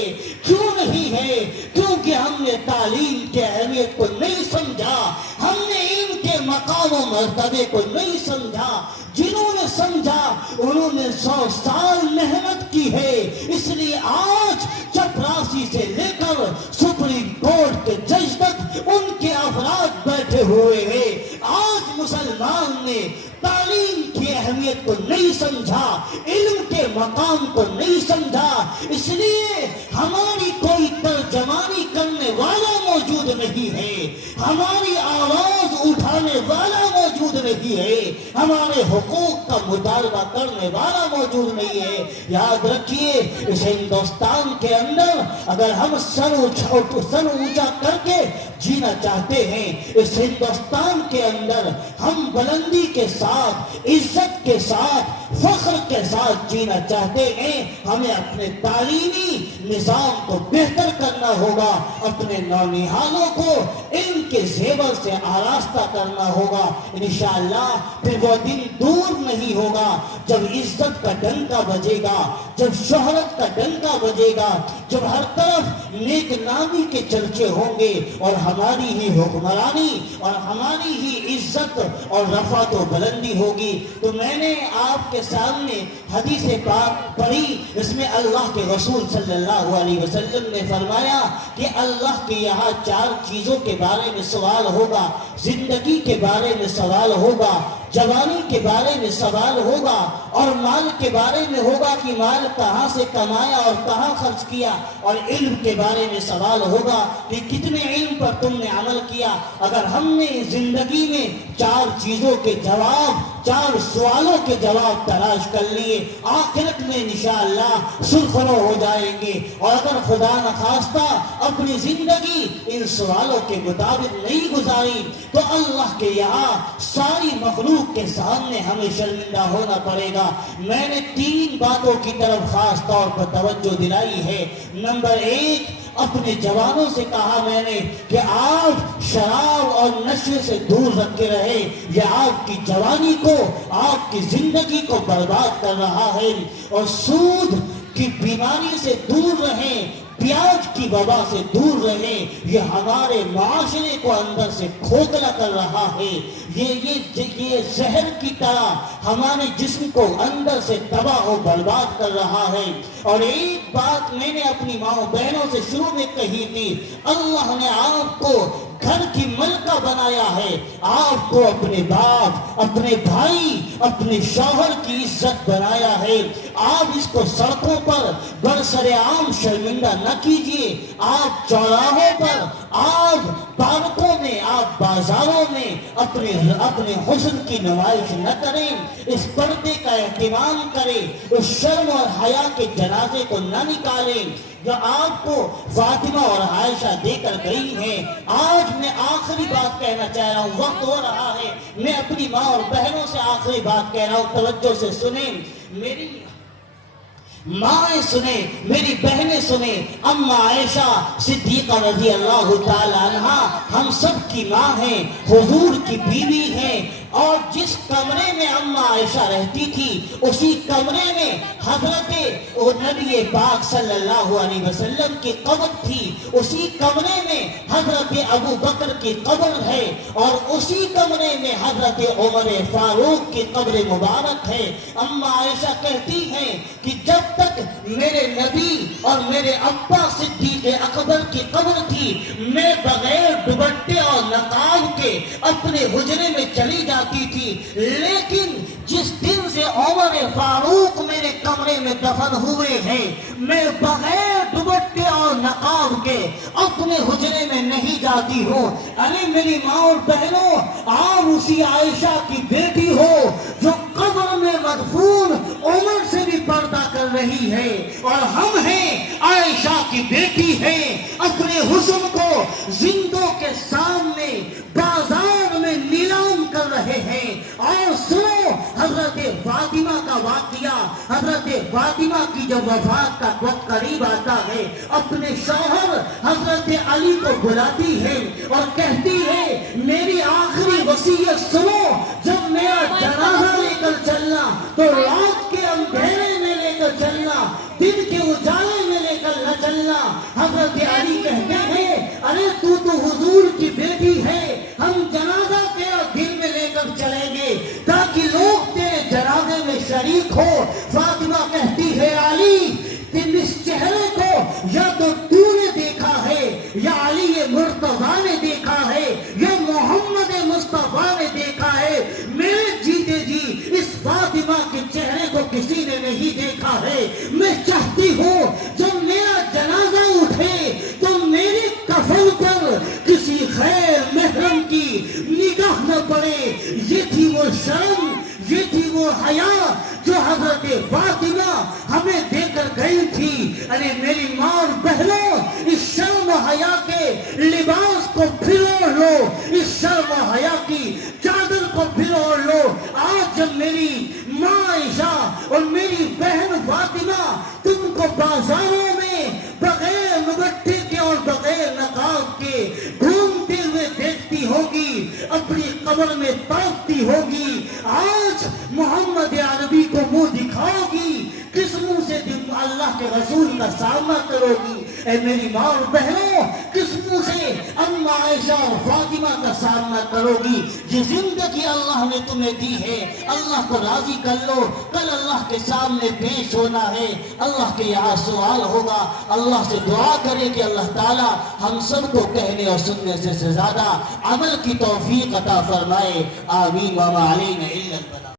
کیوں نہیں ہے؟ کیونکہ ہم نے تعلیم کے اہمیت کو نہیں سمجھا، ہم نے علم کے مقام و مرتبے کو نہیں سمجھا۔ جنہوں نے سمجھا انہوں نے 100 سال محنت کی ہے، اس لیے آج چپراسی سے لے کر سپریم کورٹ کے جج تک ان کے افراد بیٹھے ہوئے ہیں۔ آج مسلمان نے تعلیم کی اہمیت کو نہیں سمجھا، علم کے مقام کو نہیں سمجھا، اس لیے ہماری کوئی ترجمانی کرنے والا موجود نہیں ہے، ہماری آواز اٹھانے والا موجود نہیں ہے، ہمارے حقوق کا مطالبہ کرنے والا موجود نہیں ہے۔ یاد رکھیے، اس ہندوستان کے اندر اگر ہم سر اونچا کر کے جینا چاہتے ہیں، اس ہندوستان کے اندر ہم بلندی کے ساتھ، عزت کے ساتھ، فخر کے ساتھ جینا چاہتے ہیں، ہمیں اپنے تعلیمی نظام کو بہتر کرنا ہوگا، اپنے نونہالوں کو علم کے زیور سے آراستہ کرنا ہوگا۔ انشاءاللہ پھر وہ دن دور نہیں ہوگا جب عزت کا ڈنکا بجے گا، جب شہرت کا ڈنکا بجے گا، جب ہر طرف نیک نامی کے چرچے ہوں گے، اور ہماری ہی حکمرانی اور ہماری ہی عزت اور رفعت و بلندی ہوگی۔ تو میں نے آپ کے سامنے حدیث پاک پڑھی، اس میں اللہ کے رسول صلی اللہ علیہ وسلم نے فرمایا کہ اللہ کے یہاں 4 چیزوں کے بارے میں سوال ہوگا، زندگی کے بارے میں سوال ہوگا، جوانی کے بارے میں سوال ہوگا، اور مال کے بارے میں ہوگا کہ مال کہاں سے کمایا اور کہاں خرچ کیا، اور علم کے بارے میں سوال ہوگا کہ کتنے علم پر تم نے عمل کیا۔ اگر ہم نے زندگی میں 4 چیزوں کے جواب، 4 سوالوں کے جواب تلاش کر لیے، آخرت میں انشاءاللہ سرخرو ہو جائیں گے، اور اگر خدا نخواستہ اپنی زندگی ان سوالوں کے مطابق نہیں گزاری تو اللہ کے یہاں ساری مخلوق کے سامنے ہمیں شرمندہ ہونا پڑے گا۔ میں نے 3 باتوں کی طرف خاص طور پر توجہ دلائی ہے۔ نمبر 1، اپنے جوانوں سے کہا میں نے کہ آپ شراب اور نشے سے دور رکھے رہے، یہ آپ کی جوانی کو، آپ کی زندگی کو برباد کر رہا ہے، اور سود کی بیماری سے دور رہیں، پیاز کی وبا سے دور رہیں، یہ ہمارے معاشرے کو اندر سے کھوکھلا کر رہا ہے، یہ زہر کی طرح ہمارے جسم کو اندر سے تباہ و برباد کر رہا ہے۔ اور ایک بات میں نے اپنی ماں بہنوں سے شروع میں کہی تھی، اللہ نے آپ کو گھر کی ملکہ بنایا ہے، آپ کو اپنے باپ، اپنے بھائی، اپنے شوہر کی عزت بنایا ہے، آپ اس کو سڑکوں پر برسر عام شرمندہ نہ کیجیے، آپ چوراہوں پر، آپ پارکوں میں، آپ بازاروں میں اپنے حسن کی نمائش نہ کریں، اس پردے کا اہتمام کریں، اس شرم اور حیا کے جنازے کو نہ نکالیں جو آپ کو فاطمہ اور عائشہ دے کر گئی ہیں۔ آج میں آخری بات کہنا چاہ رہا ہوں، وقت ہو رہا ہے، میں اپنی ماں اور بہنوں سے آخری بات کہہ رہا ہوں، توجہ سے سنیں، میری مائیں سنیں، میری بہنیں سنیں، اما عائشہ صدیقہ رضی اللہ تعالی عنہ ہم سب کی ماں ہیں، حضور کی بیوی ہیں، اور جس کمرے میں اما عائشہ رہتی تھی اسی کمرے میں حضرت نبی پاک صلی اللہ علیہ وسلم کی قبر تھی، اسی کمرے میں حضرت ابو بکر کی قبر ہے، اور اسی کمرے میں حضرت عمر فاروق کی قبر مبارک ہے۔ اما عائشہ کہتی ہیں کہ جب تک میرے نبی اور میرے ابا صدیق اکبر کی قبر تھی میں بغیر دوپٹے اور نقاب کے اپنے حجرے میں چلی جاتی تھی، لیکن جس دن سے عمر فاروق میرے کمرے میں دفن ہوئے ہیں میں بغیر دوپٹے اور نقاب کے اپنے حجرے میں نہیں جاتی ہوں۔ ارے میری ماں اور بہنوں، آپ اسی عائشہ کی بیٹی ہو جو قبر میں مدفون عمر سے بھی پردہ کر رہی ہے، اور ہم ہیں عائشہ کی بیٹی ہیں، اپنے حسن کو زندوں کے سامنے بازار میں نیلام کر رہے ہیں۔ اور سنو حضرت فاطمہ کا واقعہ، حضرت فاطمہ کی جب وفات کا وقت قریب آتا ہے اپنے شوہر حضرت علی کو بلاتی ہے اور کہتی ہے میری آخری وصیت سنو، جب میرا جنازہ لے کر چلنا تو رات کے اندھیرے میں لے کر چلنا، دن کے اجالے میں لے کر نہ چلنا۔ حضرت علی کہتے ہیں ارے تو حضور کی بیٹی ہے، ہم جنازہ تیرا دل میں لے کر چلیں گے تاکہ لوگ تیرے جنازے میں شریک ہو۔ فاطمہ کہتی ہے علی تم اس چہرے کو یا تو نے دیکھا ہے یا علی مرتضیٰ نے دیکھا ہے یا محمد مصطفیٰ نے دیکھا ہے، میرے جیتے جی اس فاطمہ کے چہرے کو کسی نے نہیں دیکھا ہے۔ میں چاہتی ہوں جب میرا جنازہ اٹھے تو میری کفن پر کسی غیر محرم کی نگاہ نہ پڑے۔ یہ تھی وہ شرم، یہ تھی وہ حیا جو حضرت فاطمہ ہمیں دے کر گئی تھی۔ ارے میری ماں اور بہنوں، اس شرم و حیا کے لباس کو پھرو لو، اس شرم و حیا کی چادر کو پھرو لو۔ آج جب میری ماں عائشہ اور میری بہن فاطمہ تم کو بازاروں میں بغیر دوپٹے کے اور بغیر نقاب کے گھومتے ہوئے دیکھتی ہوگی، اپنی قبر میں تڑپتی ہوگی، آج محمد عربی کو منہ دکھاؤ گی، کس منہ سے تم اللہ کے رسول کا سامنا کرو گی؟ اے میری ماں اور بہنوں، کس منہ سے اما عائشہ اور فاطمہ کا سامنا کرو گی؟ یہ زندگی اللہ نے تمہیں دی ہے، اللہ کو راضی کر لو، کل اللہ کے سامنے پیش ہونا ہے، اللہ کے یہاں سوال ہوگا۔ اللہ سے دعا کرے کہ اللہ تعالی ہم سب کو کہنے اور سننے سے زیادہ عمل کی توفیق عطا فرمائے، آمین وما علینا الا البلاغ۔